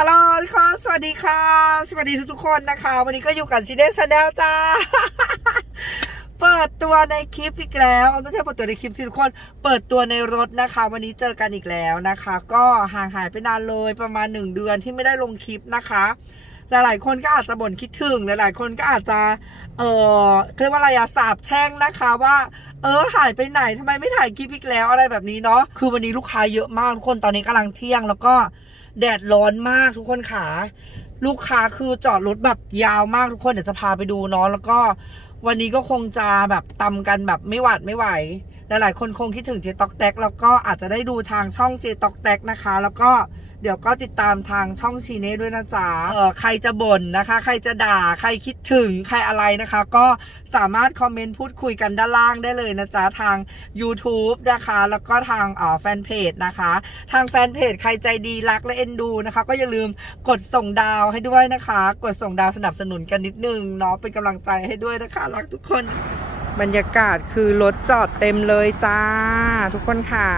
ฮัลโหลทุกคนสวัสดีค่ะ สวัสดีทุกๆคนนะคะ วันนี้ก็อยู่กับชิเดชาแนลจ้า เปิดตัวในคลิปอีกแล้ว ไม่ใช่เปิดตัวในคลิปสิทุกคน เปิดตัวในรถนะคะ วันนี้เจอกันอีกแล้วนะคะ ก็ห่างหายไปนานเลยประมาณหนึ่งเดือนที่ไม่ได้ลงคลิปนะคะหลายๆคนก็อาจจะบ่นคิดถึง หลายๆคนก็อาจจะ เออเรียกว่าอะไรอะสาบแช่งนะคะว่า เออหายไปไหนทำไมไม่ถ่ายคลิปอีกแล้วอะไรแบบนี้เนาะ คือวันนี้ลูกค้าเยอะมากทุกคน ตอนนี้กำลังเที่ยงแล้วก็ แดดร้อนมากทุกคนขาลูกค้าคือจอดรถแบบยาวมากทุกคนเดี๋ยวจะพาไปดูเนาะแล้วก็วันนี้ก็คงจะแบบตำกันแบบไม่หวาดไม่ไหว หลายๆ คนคงคิดถึงเจต็อกแตกแล้วก็อาจจะได้ดูทางช่องเจต็อกแตกนะคะ แล้วก็เดี๋ยวก็ติดตามทางช่องชีเน่ด้วยนะจ๊ะเออใครจะบ่นนะคะ ใครจะด่า ใครคิดถึง ใครอะไรนะคะ ก็สามารถคอมเมนต์พูดคุยกันด้านล่างได้เลยนะจ๊ะ ทาง YouTube นะคะ แล้วก็ทางเออแฟนเพจนะคะ ทางแฟนเพจใครใจดีรักและเอ็นดูนะคะ ก็อย่าลืมกดส่งดาวให้ด้วยนะคะ กดส่งดาวสนับสนุนกันนิดนึงเนาะ เป็นกำลังใจให้ด้วยนะคะ รักทุกคน บรรยากาศคือรถจอดเต็มเลยจ้า ทุกคนค่ะ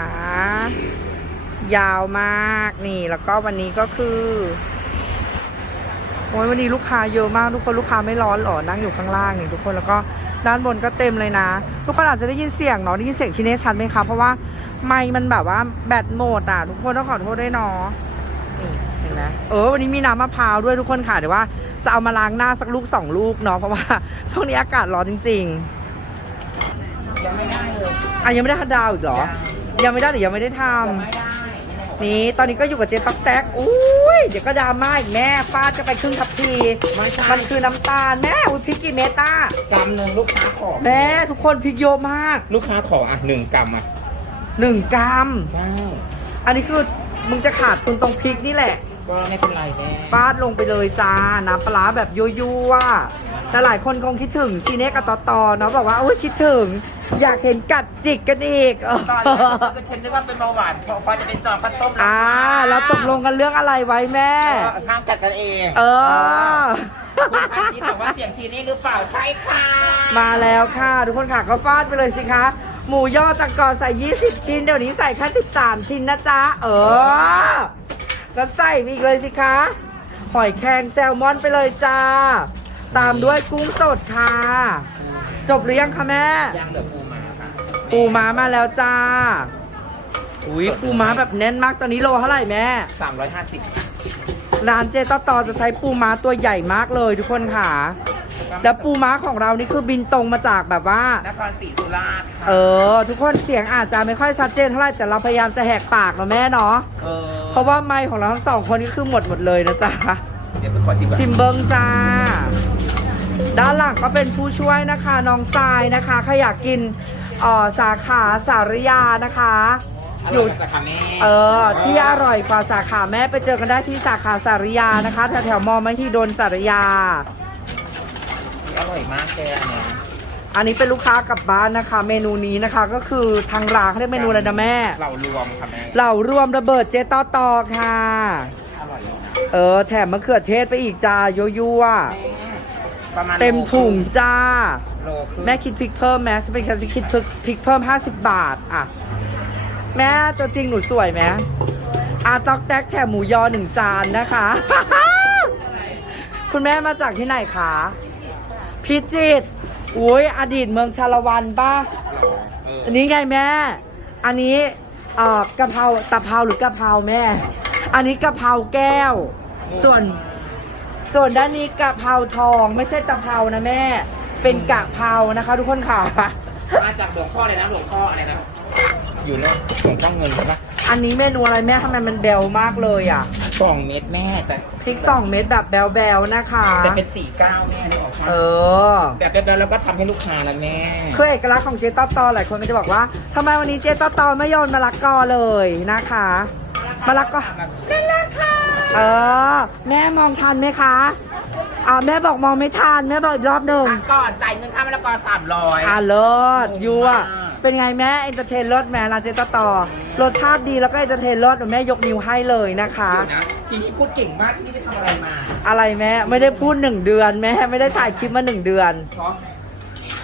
ยาวมากนี่แล้วก็วันนี้ก็คือโอ้ยวันนี้ลูกค้าเยอะมากทุกคนลูกค้าไม่ร้อนหรอนั่งอยู่ข้างล่างนี่ทุกคนแล้วก็ด้านบนก็เต็มเลยนะ ทุกคนอาจจะได้ยินเสียงเนาะได้ยินเสียงชิเนชัดไหมคะเพราะว่าไมค์มันแบบว่าแบตหมดอะทุกคนต้องขอโทษด้วยเนาะนี่เห็นไหมเออวันนี้มีน้ำมะพร้าวด้วยทุกคนค่ะเดี๋ยวว่าจะเอามาล้างหน้าสักลูกสองลูกเนาะเพราะว่าช่วงนี้อากาศร้อนจริง ๆ ยังไม่ได้เลยอะยังไม่ได้คัดดาวน์อีกเหรอ ยังไม่ได้หรือยังไม่ได้ทยังไม่ได้ำนี่ตอนนี้ก็อยู่กับเจ๊ต๊อกแต๊กอุ้ยเดี๋ยวก็ดราม่าอีกแม่ฟาดจะไปครึ่งทัพพีไม่ใช่มันคือน้ำตาลแม่อุ้ยพริกกี่เมตรต้ากำหนึ่งลูกค้าขอแม่ทุกคนพริกเยอะมากลูกค้าขออะหนึ่งกำอะหนึ่งกรัมใช่อันนี้คือมึงจะขาดทุนตรงพริกนี่แหละ ก็ไม่เป็นไรแม่ฟาดลงไปเลยจ้าน้ำปลาร้าแบบยั่วๆ แต่หลายคนคงคิดถึงชีเนกกับตอตอเนาะบอกว่าอุ้ยคิดถึง อยากเห็นกัดจิกกันอีกตอนแรกก็ฉันนึกว่าเป็นเบาหวานพอพอจะเป็นจอข้าวต้มอ่าแล้วตกลงกันเรื่องอะไรไว้แม่เออห้ามกัดกันเอง เออคุณพันคิดแต่ว่าเสียงชีนี่หรือเปล่าใช่ค่ะ มาแล้วค่ะ ทุกคนค่ะก็ฟาดไปเลยสิคะ หมูยอตะกอนใส่ 20 ชิ้น เดี๋ยวนี้ใส่แค่13 ชิ้นนะจ๊ะ เออ ก็ใส่ไปอีกเลยสิคะ หอยแครงแซลมอนไปเลยจ้า ตามด้วยกุ้งสดค่ะ จบหรือยังคะแม่ ย่างเหลือปูมาค่ะปูม้ามาแล้วจ้า อุ้ยปูม้าแบบแน่นมากตอนนี้โลเท่าไหร่แม่ สามร้อยห้าสิบร้านเจต้อตอจะใช้ปูม้าตัวใหญ่มากเลยทุกคนค่ะ แล้วปูม้าของเรานี่คือบินตรงมาจากแบบว่า นครศรีสุราษฎร์ค่ะเออ ทุกคนเสียงอาจจะไม่ค่อยชัดเจนเท่าไหร่แต่เราพยายามจะแหกปากเนาะแม่เนาะ เออเพราะว่าไมค์ของเราทั้งสองคนนี่คือหมดหมดเลยนะจ๊ะ เดี๋ยวไปขอชิมก่อนชิมเบิงจ้า ด้านหลังก็เป็นผู้ช่วยนะคะน้องทรายนะคะใครอยากกินเอ่อสาขาสารยานะคะออร่ยู่อยกับค่ะแม่เออที่อร่อยกว่าสาขาแม่ไปเจอกันได้ที่สาขาสารยานะคะแถวแถวๆมอมหิดลสารยา อร่อยมากแกอันเนี้ยอันนี้เป็นลูกค้ากลับบ้านนะคะ เมนูนี้นะคะก็คือทางร้านเขาเรียกเมนูอะไรนะแม่ เรารวมค่ะแม่เหล่ารวมระเบิดเจตอตอค่ะ อร่อยเลยนะเออแถมมะเขือเทศไปอีกจ้ายั่วแม่ ประมาณๆเต็มถุงจ้า โลครึ่งแม่คิดพริกเพิ่มไหมจะเป็นการคิดพริกพริกเพิ่ม 50 บาท อะ แม่ตัวจริงหนูสวยไหมอาตอกแตกแถมหมูยอหนึ่งจานนะคะ คุณแม่มาจากที่ไหนคะ พิจิตรอุ้ยอดีตเมืองชาละวันป้า เอออันนี้ไงแม่ อันนี้เอ่อกะเพราตะเภาหรือกะเพราแม่ อันนี้กะเพราแก้ว ส่วน ส่วนด้านนี้กะเพราทองไม่ใช่ตะเภานะแม่ เป็นกะเพรานะคะ ทุกคนค่ะ มาจากหลวงพ่อเลยนะหลวงพ่ออะไรนะอยู่เนี่ยหลวงพ่อเงินใช่ปะอันนี้เมนูอะไรแม่ทำไมมันแบวมากเลยอะสองเม็ดแม่แต่พริกสองเม็ดแบบแบวๆนะคะแต่เป็นสี่เก้าแม่นี่ออกมาเออ แบบแบบแล้วก็ทำให้ลูกค้านะแม่คือเอกลักษณ์ของเจ๊ต้อตอหลายคนก็จะบอกว่าทำไมวันนี้เจ๊ต้อตอไม่โยนมะละกอเลยนะคะมะละกอนั่นแหละค่ะ เออ แม่มองทันไหมคะ อ่าแม่บอกมองไม่ทันแม่บอกอีกรอบหนึ่งอะก่อนจ่ายเงินค่ามะละกอสามร้อย อ่าเลิศยูอะ มาก เป็นไงแม่เอนเตอร์เทนเลิศแม่ร้านเจ๊ต้อตอรสชาติดีแล้วก็เอนเตอร์เทนเลิศเดี๋ยวแม่ยกนิ้วให้เลยนะคะเดี๋ยวนะทีนี้พูดเก่งมากที่นี่ไปทำอะไรมาอะไรแม่ไม่ได้พูดหนึ่งเดือนแม่ไม่ได้ถ่ายคลิปมาหนึ่งเดือน เพราะ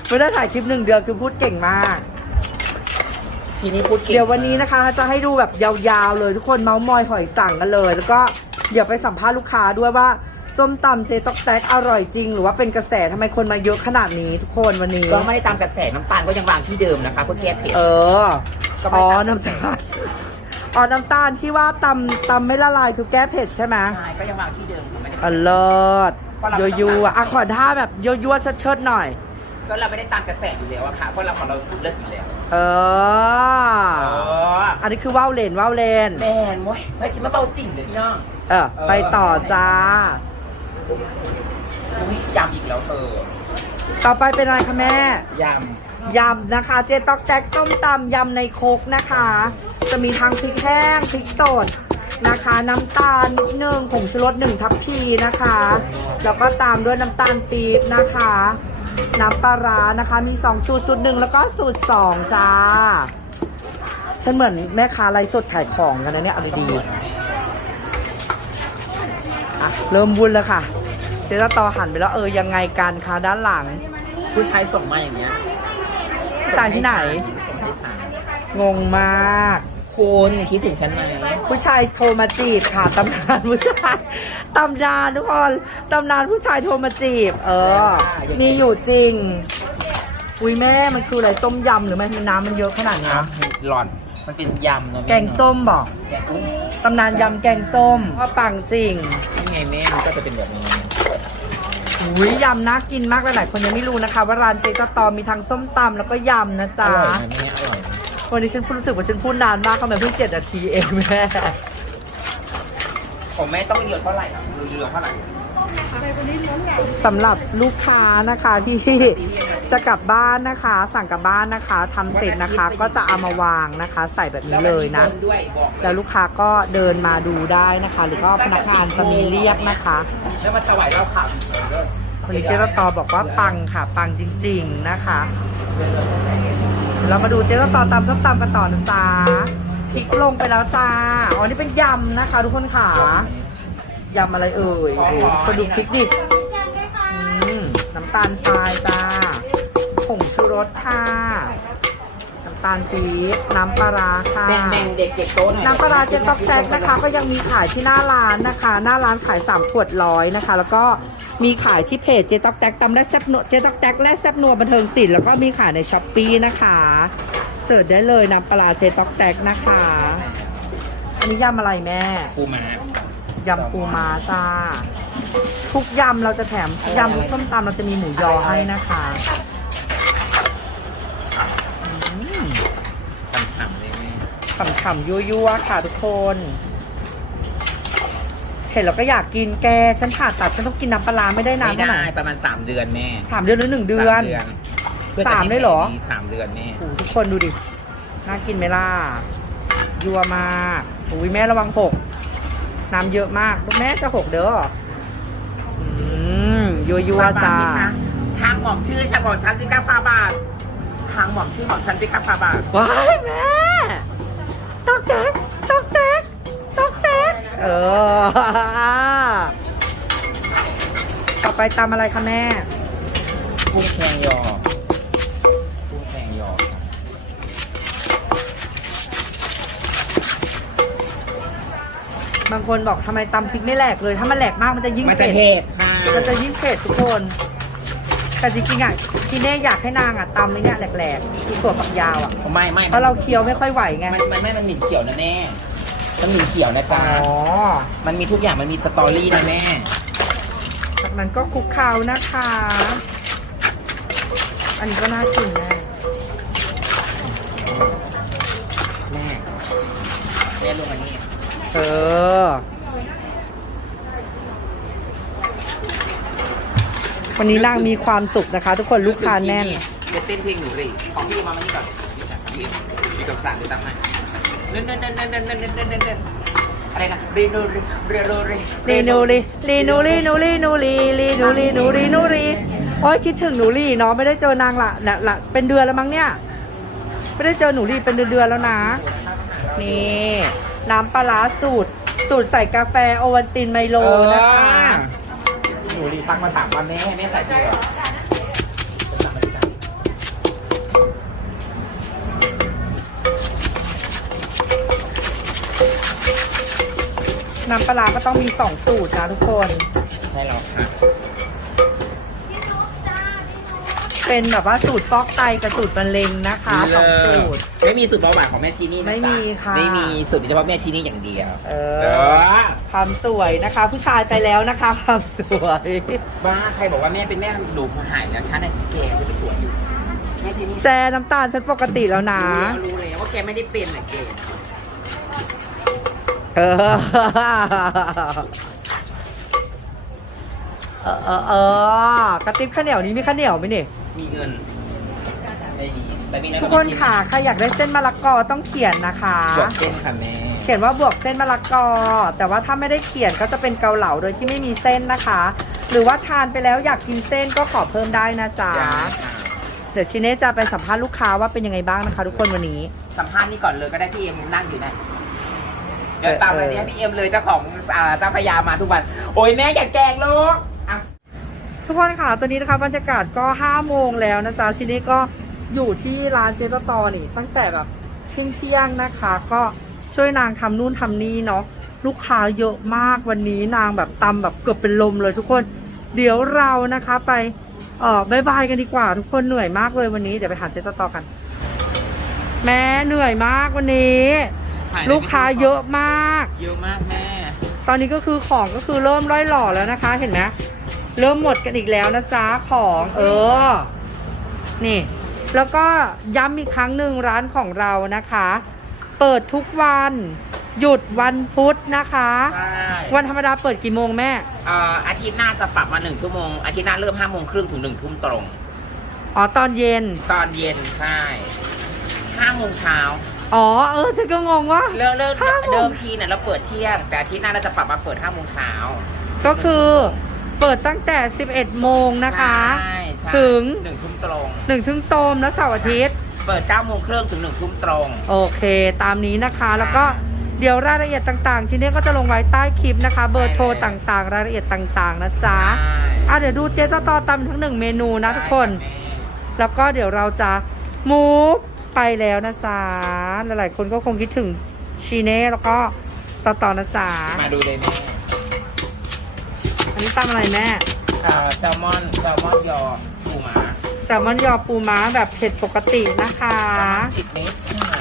ไม่ได้ถ่ายคลิปหนึ่งเดือนคือพูดเก่งมาก ทีนี้พูดเก่งเดี๋ยววันนี้นะคะ จะให้ดูแบบยาวๆเลยทุกคนเมาส์มอยหอยสั่งกันเลย แล้วก็เดี๋ยวไปสัมภาษณ์ลูกค้าด้วยว่าส้มตำเจต๊อกแต๊กอร่อยจริง หรือว่าเป็นกระแสทำไมคนมาเยอะขนาดนี้ทุกคนวันนี้ ก็ไม่ได้ตามกระแสน้ำตาลก็ยังวางที่เดิมนะคะเพื่อแก้เผ็ด เออก็ไม่อ๋อตามน้ำตาลอ๋อน้ำตาลที่ว่าตำตำไม่ละลายคือแก้เผ็ดใช่ไหมใช่ก็ยังวางที่เดิมค่ะไม่ได้อเลิศเพราะเราโยไม่ต้องยูอะอะขอท่าแบบโยยัวเชิดๆหน่อย ก็เราไม่ได้ตามกระแสอยู่แล้วอะค่ะเพราะเราของเราเลิศอยู่แล้ว เออ เอออันนี้คือว่าวเลนว่าวเลน แมนมวยไม่สิมาเบาจริงเลยพี่น้อง เออ ไปต่อจ้า อุ๊ยยำอีกแล้วเธอต่อไปเป็นอะไรคะแม่ยยำนะคะ เจต๊อกแจ็คส้มตำยำในโคกนะคะ จะมีทั้งพริกแห้งพริกสดนะคะ น้ำตาลนิดนึงผงชูรสหนึ่งทัพพีนะคะ แล้วก็ตามด้วยน้ำตาลปี๊บนะคะ น้ำปลาร้านะคะ มี2สูตรสูตรหนึ่งแล้วก็สูตรสองจ้า ฉันเหมือนแม่ค้าไลฟ์สดขายของกันนะเนี่ยเอาดีๆอะเริ่มวุ่นแล้วค่ะ เจ๊ตาตอหันไปแล้วเออยังไงกันคะด้านหลังำผู้ชายส่งมาอย่างเงี้ยผู้ชายที่ไหน ส่งให้ฉันงงมาก คุณคิดถึงฉันไหม ผู้ชายโทรมาจีบค่ะตำนานผู้ชายตำนานทุกคนตำนานผู้ชายโทรมาจีบ เออ มีอยู่จริง อุ้ยแม่มันคืออะไรต้มยำหรือมันน้ำมันเยอะขนาดเนี้อะยหล่อน มันเป็นยำเนาะแกงส้มบอกแกงอุ้ยตำนานยำแกงส้มว่าปังจริงนี่ไงแม่มันก็จะเป็นแบบนี้อุ้ยยำน่ากินมากหลายๆคนยังไม่รู้นะคะ ว่าร้านเจสตอมีทั้งส้มตำแล้วก็ยำนะอจ๊ะร่อยนะแม่อร่อยนะ วันนี้ฉันพูดรู้สึกว่าฉันพูดนานมากเขาแบบเพิ่งเจ็ดนาทีเองแม่ของแม่ต้องเรือเท่าไหร่อะเรือเท่าไหร่สำหรับลูกค้านะคะที่จะกลับบ้านนะคะ สั่งกลับบ้านนะคะทำเสร็จนะคะก็จะเอามาวางนะคะ ใส่แบบนี้เลยนะด้วยบอกแล้วลูกค้าก็เดินมาดูได้นะคะ หรือก็พนักงานจะมีเรียกนะคะแล้วมาถวายเราข่าวอีกเด้อวันนี้เจ๊ตตอบอกว่าปังค่ะ ปังจริง ๆนะคะ เรามาดูเจ๊ตตอตำส้มตำกันต่อนะจ๊ะพริกลงไปแล้วจ้า อ๋อ นี่เป็นยำนะคะ ทุกคนค่ะยำอะไรเอ่ยโอ้โหคนดูพริกดิอืมน้ำตาลทรายจ้า ผงชูรสค่ะ น้ำตาลปี๊บน้ำปลาร้าค่ะ แบ่งแบ่งเด็กเด็กโต๊ะหน่อยน้ำปลาร้าเจ๊ต๊อกแซกนะคะ ก็ยังมีขายที่หน้าร้านนะคะ หน้าร้านขาย3ขวดร้อยนะคะ แล้วก็ มีขายที่เพจเจ๊ต๊อกแตกตำและแซบนัวเจ๊ต๊อกแตกและแซบนัวบันเทิงศิลป์แล้วก็มีขายในช้อปปีนะคะเสิร์ชได้เลยน้ำปลาร้าเจ๊ต๊อกแตกนะคะ อันนี้ยำอะไรแม่ปูม้ายำปูม้าจ้า ทุกยำเราจะแถมยำทุกส้มตำเราจะมีหมูยอให้นะคะอืมฉ่ำๆเลยแม่ฉ่ำๆยั่วๆค่ะทุกคน เห็นแล้วก็อยากกินแก ฉันผ่าตัดฉันต้องกินน้ำปลาร้าไม่ได้นานไม่เท่าไหได้ร่ประมาณ 3 เดือนแม่สามเดือนหรือหนึ่งเดือน สามเพื่อจะสามเลยเหรอ แผดีสามเดือนแม่ โอ้โหทุกคนดูดิ น่ากินไหมล่ะ ยั่วมากอุ้ยแม่ระวังหก น้ำเยอะมากแม่จะหกเด้อ อืม ยั่วยั่วๆจ้า ทางหม่อมชื่อชาของฉันจิกาฟาบาททางหม่อมชื่อหม่อมฉันจิกาฟาบาทว้ายแม่ตอกแต เออ ต่อไปตามอะไรคะแม่ กุ้งแขงยอ กุ้งแขงยอบางคนบอกทำไมตำพริกไม่แหลกเลย ถ้ามันแหลกมากมันจะยิ่งมันจะเผ็ดเผ็ดค่ะมันจะยิ่งเผ็ดทุกคน แต่จริงๆอะที่เน่อยากให้นางอะตำไอ้เนี่ยแหลกๆที่ตัวฝักยาวอะ ไม่ไม่เพราะเราเคี้ยวไม่ค่อยไหวไง มันมันไม่มันหมิ่นเขียวนะแม่ มันหมิ่นเขียวนะจ๊ะอ๋อมันมีทุกอย่างมันมีสตอรี่นะแม่ จากนั้นก็คลุกเคล้านะคะ อันนี้ก็น่ากินแน่แม่แม่ลงอันนี้เออ วันนี้นางมีความสุขนะคะ ทุกคนลูกค้าแน่น เดี๋ยวเต้นเพลงหนูรีของพี่มามานี่ก่อนนี่จ้ะพี่มีกับสารดูตามให้ เดินเดินเดินเดินเดินเดินเดินเดินเดินอะไรนะเรโนเรเรโนเรลีนูลีลีนูลีนูลีนูลีลีนูลีนูลีนูลีโอ้ยคิดถึงหนูลีเนาะไม่ได้เจอนางละละละเป็นเดือนแล้วมั้งเนี่ยไม่ได้เจอหนูลีเป็นเดือนๆแล้วนะนี่น้ำปลาร้าสูตรสูตรใส่กาแฟโอวัลตินไมโลนะคะหนูรีตั้งมาถามว่าแม่แม่ใส่จริงเหรอ น้ำปลาร้าก็ต้องมีสองสูตรนะทุกคน ใช่แล้วค่ะ เป็นแบบว่าสูตรฟอกไตกับสูตรมะเร็งนะคะสองสูตร ไม่มีสูตรเบาหวานของแม่ชีนี่นะจ๊ะไม่มีค่ะ ไม่มีสูตรเฉพาะแม่ชีนี่อย่างเดียว เอเอออความสวยนะคะ ผู้ชายไปแล้วนะคะความสวย บ้าใครบอกว่าแม่เป็นแม่ดูหายแล้วฉันน่ะแกจะไปตรวจอยู่แม่ชีนี่แจน้ำตาลฉันปกติแล้วนะ รู้แล้วรู้แล้วว่าแกไม่ได้เป็นน่ะแก เออ เออเออเออกระติบข้าวเหนียวนี้มีข้าวเหนียวไหมนี่ มีเงินไม่มีแต่มีอยทุกคนค่ะใครอยากได้เส้นมะละกอต้องเขียนนะคะบวกเส้นค่ะแม่เขียนว่าบวกเส้นมะละกอ แต่ว่าถ้าไม่ได้เขียนก็จะเป็นเกาเหลาโดยที่ไม่มีเส้นนะคะ หรือว่าทานไปแล้วอยากกินเส้นก็ขอเพิ่มได้นะจ๊ะ จ้าค่ะเดี๋ยวชิเน่จะไปสัมภาษณ์ลูกค้าว่าเป็นยังไงบ้างนะคะ ทุกคนวันนี้ สัมภาษณ์นี่ก่อนเลยก็ได้พี่เอ็มนั่งอยู่นะ เดี๋ยวตามไปเออนี่ให้พี่เอ็มเลยเจ้าของอ่าเจ้าพญามาทุกวัน โอ้ยแม่อย่าแกล้งลูกอะทุกคนค่ะ ตอนนี้นะคะบรรยากาศก็5โมงแล้วนะจ๊ะชิเน่ก็อยู่ที่ร้านเจตตอนี่ ตั้งแต่แบบเที่ยงเที่ยงๆนะคะ ก็ช่วยนางทำนู่นทำนี่เนาะลูกค้าเยอะมากวันนี้นางแบบตำแบบเกือบเป็นลมเลยทุกคน เดี๋ยวเรานะคะไปเออบายบายกันดีกว่า ทุกคนเหนื่อยมากเลยวันนี้เดี๋ยวไปหาเจตตอกัน แม่เหนื่อยมากวันนี้ ลูกค้าเยอะมาก เยอะมากแม่ตอนนี้ก็คือของก็คือเริ่มร่อยหล่อแล้วนะคะ เห็นไหมเริ่มหมดกันอีกแล้วนะจ๊ะของ เออ นี่ แล้วก็ย้ำอีกครั้งหนึ่งร้านของเรานะคะ เปิดทุกวัน หยุดวันพุธนะคะ ใช่วันธรรมดาเปิดกี่โมงแม่ เอ่ออาทิตย์หน้าจะปรับมาหนึ่งชั่วโมง อาทิตย์หน้าเริ่มห้าโมงครึ่งถึงหนึ่งทุ่มตรง อ๋อตอนเย็น ตอนเย็นใช่ห้าโมงเช้า อ๋อ เออ ฉันก็งงว่าเริ่มเริ่มห้าโมง เดิมทีเนี่ยเราเปิดเที่ยง แต่อาทิตย์หน้าเราจะปรับมาเปิดห้าโมงเช้าก็คือเปิดตั้งแต่ 11 โมงนะคะ ใช่ใช่ถึง หนึ่งทุ่มตรง หนึ่งถึงโตมแล้วเสาร์อาทิตย์ เปิดเก้าโมงครึ่งถึงหนึ่งทุ่มตรง โอเค ตามนี้นะคะ แล้วก็เดี๋ยวรายละเอียดต่างๆ ชิ้นนี้ก็จะลงไว้ใต้คลิปนะคะ เบอร์โทรต่างๆ รายละเอียดต่างๆ นะจ๊ะใช่อะเดี๋ยวดูเจ๊ต่อตำทั้งหนึ่งเมนูนะทุกคนใช่แล้วก็เดี๋ยวเราจะมูฟ ไปแล้วนะจ๊ะหลายๆคนก็คงคิดถึงชีเน่แล้วก็ต่อต่อนะจ๊ะแม่มาดูเลยแม่อันนี้ตำอะไรแม่อ่าแซลมอนแซลมอนยอปูม้าแซลมอนยอปูม้าแบบเผ็ดปกตินะคะสิบเมตรค่ะ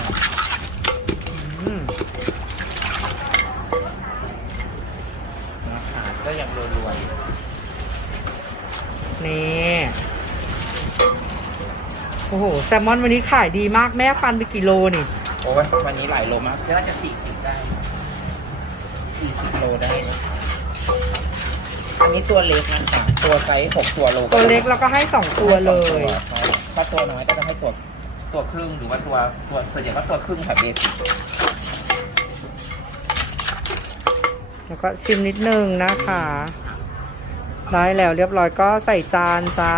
อืมนะคะก็ยังรวยนี่ โอ้โหแซลมอนวันนี้ขายดีมากแม่ฟันไปกี่โลนี่ๆโอ้ยวันนี้หลายโลมากน่าจะสี่สิบได้สี่สิบโลได้นะอันนี้ตัวเล็กนะคะตัวไซส์หกตัวโลตัวเล็กเราก็ให้สองตัวเลยถ้าตัวน้อยก็จะให้ตัวตัวครึ่งหรือว่าตัวตัวส่วนใหญ่ก็ตัวครึ่งค่ะเบสิกแล้วก็ชิมนิดนึงนะคะ ได้แล้วเรียบร้อยก็ใส่จานจ้า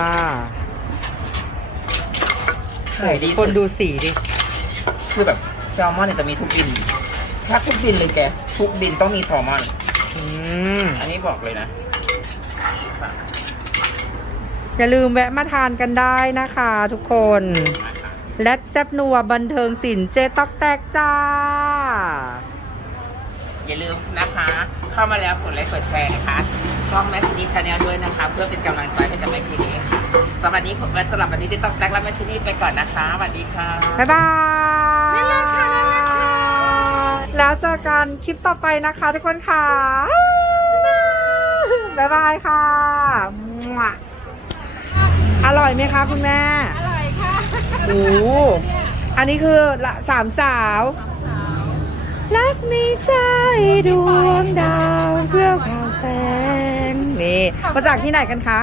ขายดีคนสุดูสีดิ คือแบบแซลมอนเนี่ยจะมีทุกดินแทบทุกดินเลยแก ทุกดินต้องมีแซลมอน อืม อันนี้บอกเลยนะ อย่าลืมแวะมาทานกันได้นะคะทุกคน และแซบนัวบันเทิงสินเจตอกแตกจ้า อย่าลืมนะคะ เข้ามาแล้วกดไลค์กดแชร์นะคะ ช่องแมชชีนี่ชาแนลด้วยนะคะ เพื่อเป็นกำลังใจให้กับแมชชีนี่ค่ะสวัสดีผมสำหรับวันนี้ที่ต้องแตกและแมชชีนี่ไปก่อนนะคะสวัสดีค่ะบ๊ายบายบ๊ายบายค่ะบ๊ายบายค่ะแล้วเจอกันคลิปต่อไปนะคะทุกคนค่ะบ๊ายบายค่ะมั่วอร่อยไหมคะคุณแม่ อร่อยค่ะ โอ้โหอันนี้คือละสามสาว รักไม่ใช่ดวงดาวเพื่อความแสงนี่มาจากที่ไหนกันคะ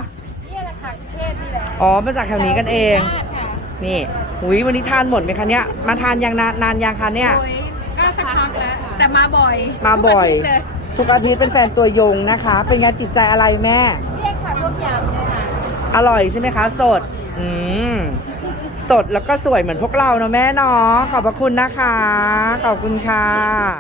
นี่แหละค่ะเทศนี่แหละอ๋อมาจากแถวนี้กันเองค่ะนี่หุยวันนี้ทานหมดไหมคะเนี่ยมาทานยังนานนานยังคะเนี่ยโดยก็สักพักแล้วแต่มาบ่อยมาบ่อย ทุกาทิตเลยทุกอาทิตย์เป็นแฟนตัวยงนะคะ เป็นไงติดใจอะไรแม่เรียกค่ะพวกยำเนี่ยค่ะอร่อยใช่ไหมคะ สด อืม สดแล้วก็สวยเหมือนพวกเราเนาะแม่เนาะขอบพระคุณนะคะ ขอบคุณค่ะ